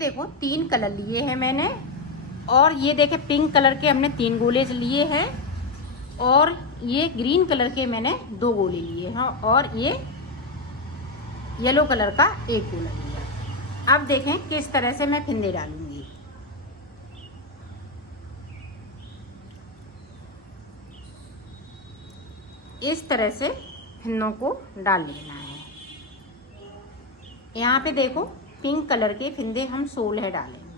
देखो 3 कलर लिए हैं मैंने, और ये देखे पिंक कलर के हमने 3 गोले लिए हैं, और ये ग्रीन कलर के मैंने 2 गोले लिए हैं, और ये येलो कलर का 1 गोला लिया। अब देखें किस तरह से मैं फिंदे डालूंगी। इस तरह से फिंदों को डाल लेना है। यहाँ पे देखो पिंक कलर के फिंदे हम 16 डालेंगे।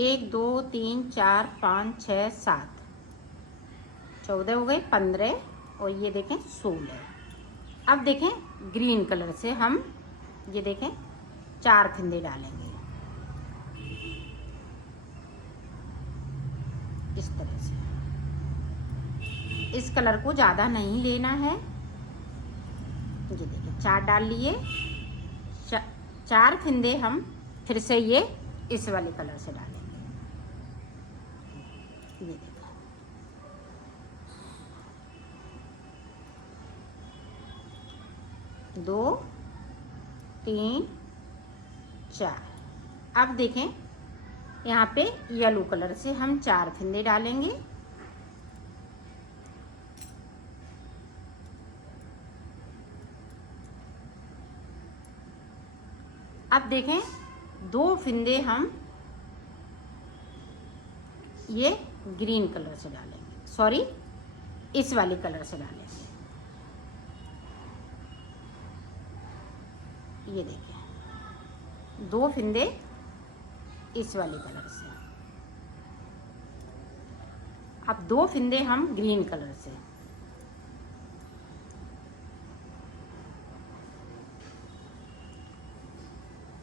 एक 2 3 4 5 6 7 14 हो गए, 15, और ये देखें 16। अब देखें ग्रीन कलर से हम ये देखें 4 फिंदे डालेंगे इस तरह से। इस कलर को ज़्यादा नहीं लेना है। ये देखें 4 डाल लिए। 4 फिंदे हम फिर से ये इस वाले कलर से डालेंगे। ये देखें 2 3 4। अब देखें यहाँ पे येलो कलर से हम 4 फिंदे डालेंगे। अब देखें 2 फिंदे हम ये ग्रीन कलर से डालेंगे, सॉरी इस वाले कलर से डालेंगे। ये देखिए 2 फिंदे इस वाले कलर से। अब 2 फिंदे हम ग्रीन कलर से।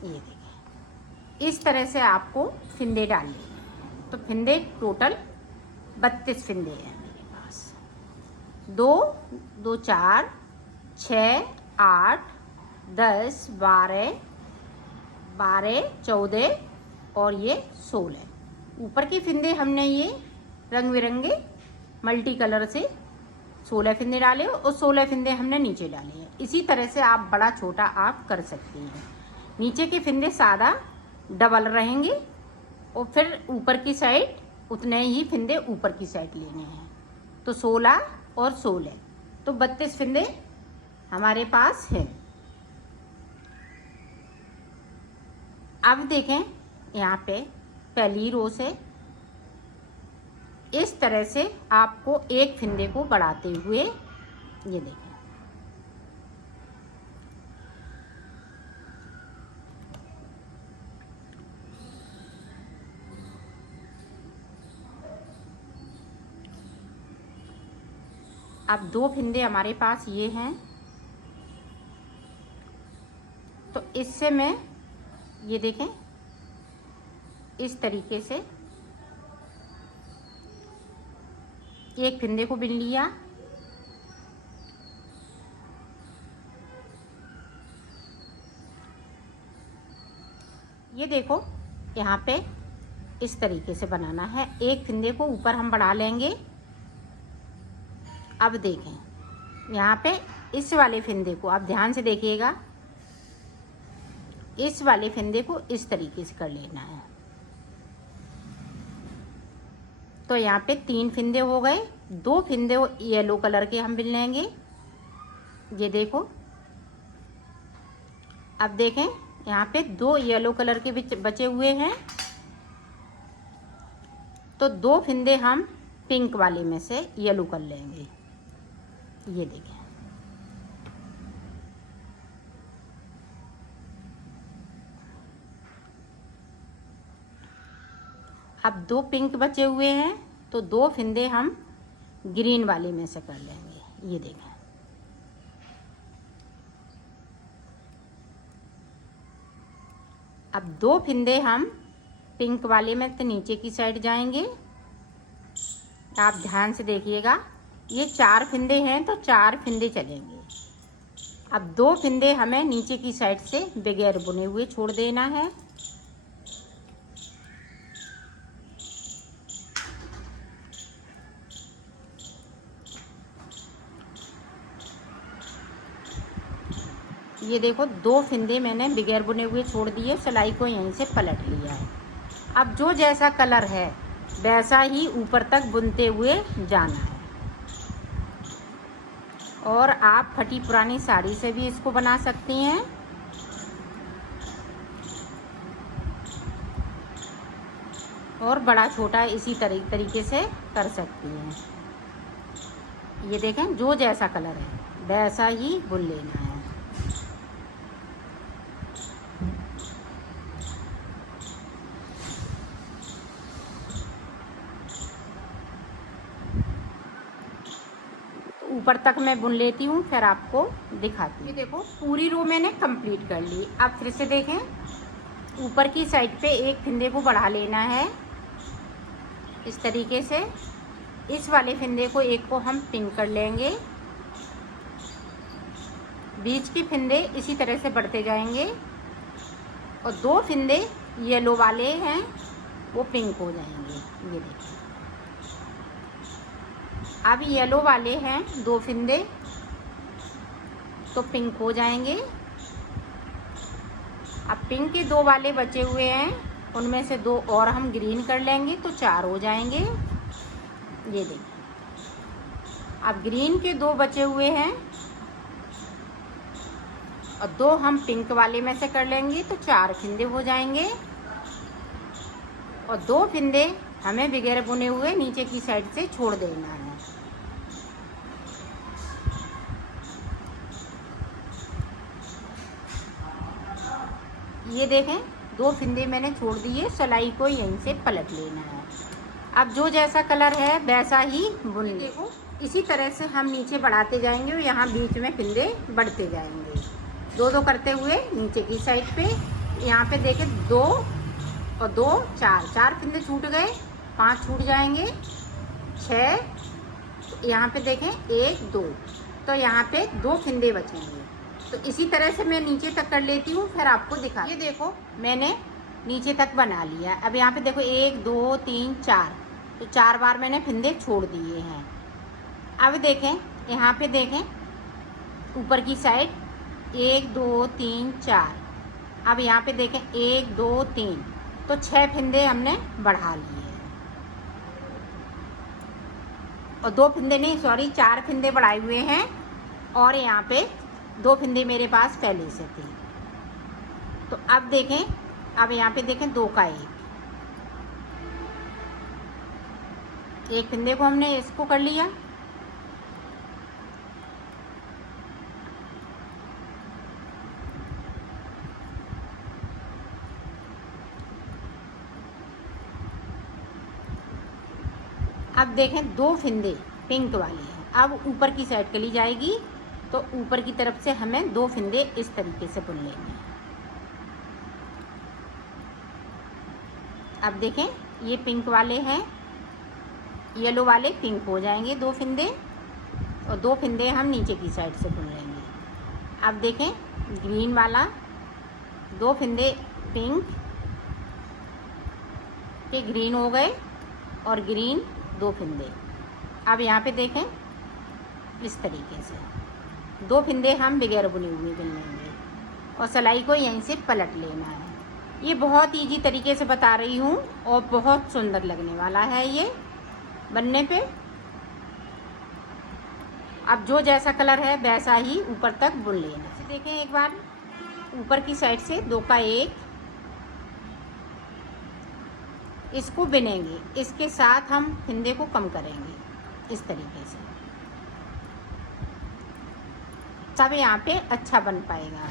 ये देखिए इस तरह से आपको फिंदे डालने। तो फिंदे टोटल 32 फिंदे हैं मेरे पास। 2 2 4 6 8 10 12 14 और ये 16। ऊपर के फिंदे हमने ये रंग बिरंगे मल्टी कलर से 16 फिंदे डाले, और 16 फिंदे हमने नीचे डाले हैं। इसी तरह से आप बड़ा छोटा आप कर सकते हैं। नीचे के फिंदे सादा डबल रहेंगे, और फिर ऊपर की साइड उतने ही फिंदे ऊपर की साइड लेने हैं। तो 16 और 16 तो 32 फिंदे हमारे पास हैं। अब देखें यहाँ पे पहली रो से इस तरह से आपको एक फिंदे को बढ़ाते हुए ये देखें अब 2 फिंदे हमारे पास ये हैं। तो इससे मैं ये देखें इस तरीके से एक फिंदे को बिन लिया। ये देखो यहाँ पे इस तरीके से बनाना है। एक फिंदे को ऊपर हम बढ़ा लेंगे। अब देखें यहाँ पे इस वाले फिंदे को आप ध्यान से देखिएगा। इस वाले फिंदे को इस तरीके से कर लेना है। तो यहाँ पे 3 फिंदे हो गए। 2 फिंदे येलो कलर के हम बिन लेंगे। ये देखो अब देखें यहाँ पे 2 येलो कलर के बचे हुए हैं। तो 2 फिंदे हम पिंक वाले में से येलो कर लेंगे। ये देखें अब 2 पिंक बचे हुए हैं, तो 2 फिंदे हम ग्रीन वाले में से कर लेंगे। ये देखें अब 2 फिंदे हम पिंक वाले में से नीचे की साइड जाएंगे। आप ध्यान से देखिएगा। ये 4 फिंदे हैं तो 4 फिंदे चलेंगे। अब 2 फिंदे हमें नीचे की साइड से बगैर बुने हुए छोड़ देना है। ये देखो 2 फिंदे मैंने बगैर बुने हुए छोड़ दिए, सिलाई को यहीं से पलट लिया है। अब जो जैसा कलर है वैसा ही ऊपर तक बुनते हुए जाना है। और आप फटी पुरानी साड़ी से भी इसको बना सकती हैं। और बड़ा छोटा इसी तरीके से कर सकती हैं। ये देखें, जो जैसा कलर है वैसा ही बुन लेना है। ऊपर तक मैं बुन लेती हूँ, फिर आपको दिखाती हूँ। ये देखो पूरी रो मैंने कंप्लीट कर ली। अब फिर से देखें, ऊपर की साइड पे एक फिंदे को बढ़ा लेना है इस तरीके से। इस वाले फिंदे को एक को हम पिन कर लेंगे, बीच के फिंदे इसी तरह से बढ़ते जाएंगे और 2 फिंदे येलो वाले हैं वो पिंक हो जाएंगे। ये देखिए, अब येलो वाले हैं 2 फिंदे तो पिंक हो जाएंगे। अब पिंक के 2 वाले बचे हुए हैं, उनमें से 2 और हम ग्रीन कर लेंगे तो 4 हो जाएंगे। ये देखिए, अब ग्रीन के 2 बचे हुए हैं और 2 हम पिंक वाले में से कर लेंगे तो 4 फिंदे हो जाएंगे। और 2 फिंदे हमें बगैर बुने हुए नीचे की साइड से छोड़ देना है। ये देखें, 2 फिंदे मैंने छोड़ दिए, सिलाई को यहीं से पलट लेना है। अब जो जैसा कलर है वैसा ही बुन लेंगे। देखो इसी तरह से हम नीचे बढ़ाते जाएंगे और यहाँ बीच में फिंदे बढ़ते जाएंगे, 2-2 करते हुए नीचे की साइड पे। यहाँ पे देखें 2 और 2 4 फिंदे छूट गए, 5 छूट जाएंगे, 6। यहाँ पे देखें 1 2, तो यहाँ पे 2 फिंदे बचेंगे। तो इसी तरह से मैं नीचे तक कर लेती हूँ, फिर आपको दिखा। ये देखो मैंने नीचे तक बना लिया। अब यहाँ पे देखो 1 2 3 4, तो 4 बार मैंने फिंदे छोड़ दिए हैं। अब देखें, यहाँ पे देखें ऊपर की साइड 1 2 3 4। अब यहाँ पे देखें 1 2 3, तो 6 फिंदे हमने बढ़ा लिए हैं। और 2 फिंदे नहीं, सॉरी 4 फिंदे बढ़ाए हुए हैं और यहाँ पे 2 फिंदे मेरे पास पहले से थे। तो अब देखें, अब यहाँ पे देखें 2 का 1 फिंदे को हमने इसको कर लिया। अब देखें 2 फिंदे पिंक वाले हैं। अब ऊपर की साइड चली जाएगी तो ऊपर की तरफ से हमें 2 फिंदे इस तरीके से बुन लेंगे। अब देखें, ये पिंक वाले हैं, येलो वाले पिंक हो जाएंगे 2 फिंदे, और 2 फिंदे हम नीचे की साइड से बुन लेंगे। अब देखें ग्रीन वाला 2 फिंदे पिंक के ग्रीन हो गए और ग्रीन 2 फिंदे। अब यहाँ पे देखें इस तरीके से 2 फिंदे हम बगैर बुने हुए बुन लेंगे और सिलाई को यहीं से पलट लेना है। ये बहुत इजी तरीके से बता रही हूँ और बहुत सुंदर लगने वाला है ये बनने पे। अब जो जैसा कलर है वैसा ही ऊपर तक बुन लेना। देखें एक बार ऊपर की साइड से 2 का 1, इसको बिनेंगे, इसके साथ हम फिंदे को कम करेंगे इस तरीके से, तब यहाँ पे अच्छा बन पाएगा।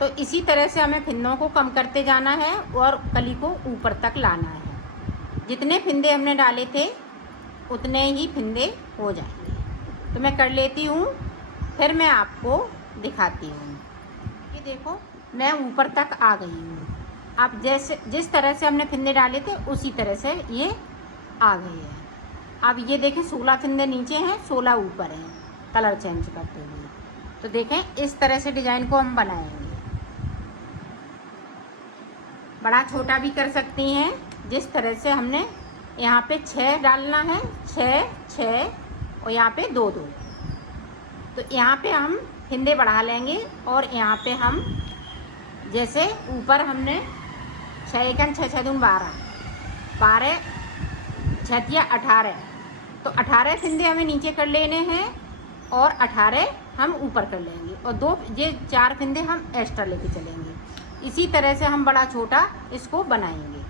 तो इसी तरह से हमें फिंदों को कम करते जाना है और कली को ऊपर तक लाना है। जितने फिंदे हमने डाले थे उतने ही फिंदे हो जाएंगे। तो मैं कर लेती हूँ, फिर मैं आपको दिखाती हूँ। ये देखो मैं ऊपर तक आ गई हूँ। अब जिस तरह से हमने फिंदे डाले थे उसी तरह से ये आ गई है। अब ये देखें 16 फंदे नीचे हैं, 16 ऊपर हैं, कलर चेंज करते हुए। तो देखें इस तरह से डिज़ाइन को हम बनाएंगे। बड़ा छोटा भी कर सकती हैं, जिस तरह से हमने यहाँ पे 6 डालना है, 6 6 और यहाँ पे 2 2। तो यहाँ पे हम फिंदे बढ़ा लेंगे और यहाँ पे हम जैसे ऊपर हमने 6 एकन 6 6 दून 12 12 6 या 18, तो 18 फिंदे हमें नीचे कर लेने हैं और 18 हम ऊपर कर लेंगे और 2 ये 4 फिंदे हम एक्स्ट्रा लेके चलेंगे। इसी तरह से हम बड़ा छोटा इसको बनाएंगे।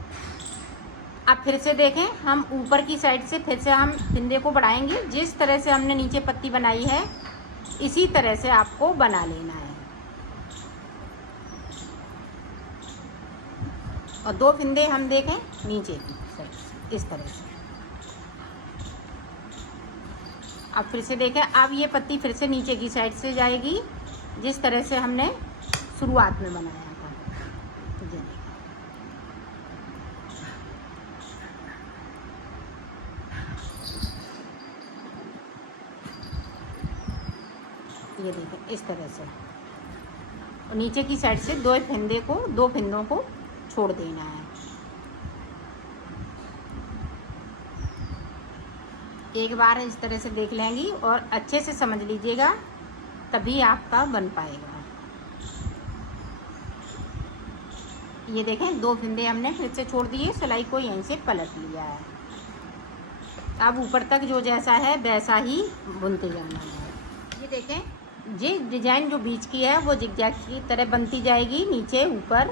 अब फिर से देखें, हम ऊपर की साइड से फिर से हम फिंदे को बढ़ाएंगे। जिस तरह से हमने नीचे पत्ती बनाई है इसी तरह से आपको बना लेना है। और 2 फिंदे हम देखें नीचे की साइड से इस तरह से। अब फिर से देखें, अब ये पत्ती फिर से नीचे की साइड से जाएगी, जिस तरह से हमने शुरुआत में बनाया था। ये देखें इस तरह से, और नीचे की साइड से 2 फिंदों को छोड़ देना है। एक बार इस तरह से देख लेंगी और अच्छे से समझ लीजिएगा, तभी आपका बन पाएगा। ये देखें 2 फिंदे हमने फिर से छोड़ दिए, सिलाई को यहीं से पलट लिया है। अब ऊपर तक जो जैसा है वैसा ही बुनते जाना है। ये देखें, ये डिजाइन जो बीच की है वो जिगजैग की तरह बनती जाएगी नीचे ऊपर,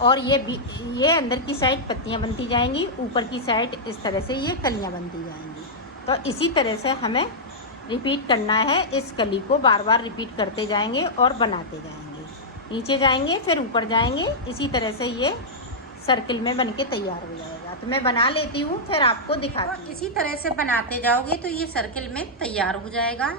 और ये अंदर की साइड पत्तियां बनती जाएंगी, ऊपर की साइड इस तरह से ये कलियां बनती जाएंगी। तो इसी तरह से हमें रिपीट करना है। इस कली को बार बार रिपीट करते जाएंगे और बनाते जाएंगे। नीचे जाएंगे फिर ऊपर जाएंगे, इसी तरह से ये सर्किल में बनके तैयार हो जाएगा। तो मैं बना लेती हूँ फिर आपको दिखाती हूँ। इसी तरह से बनाते जाओगे तो ये सर्किल में तैयार हो जाएगा।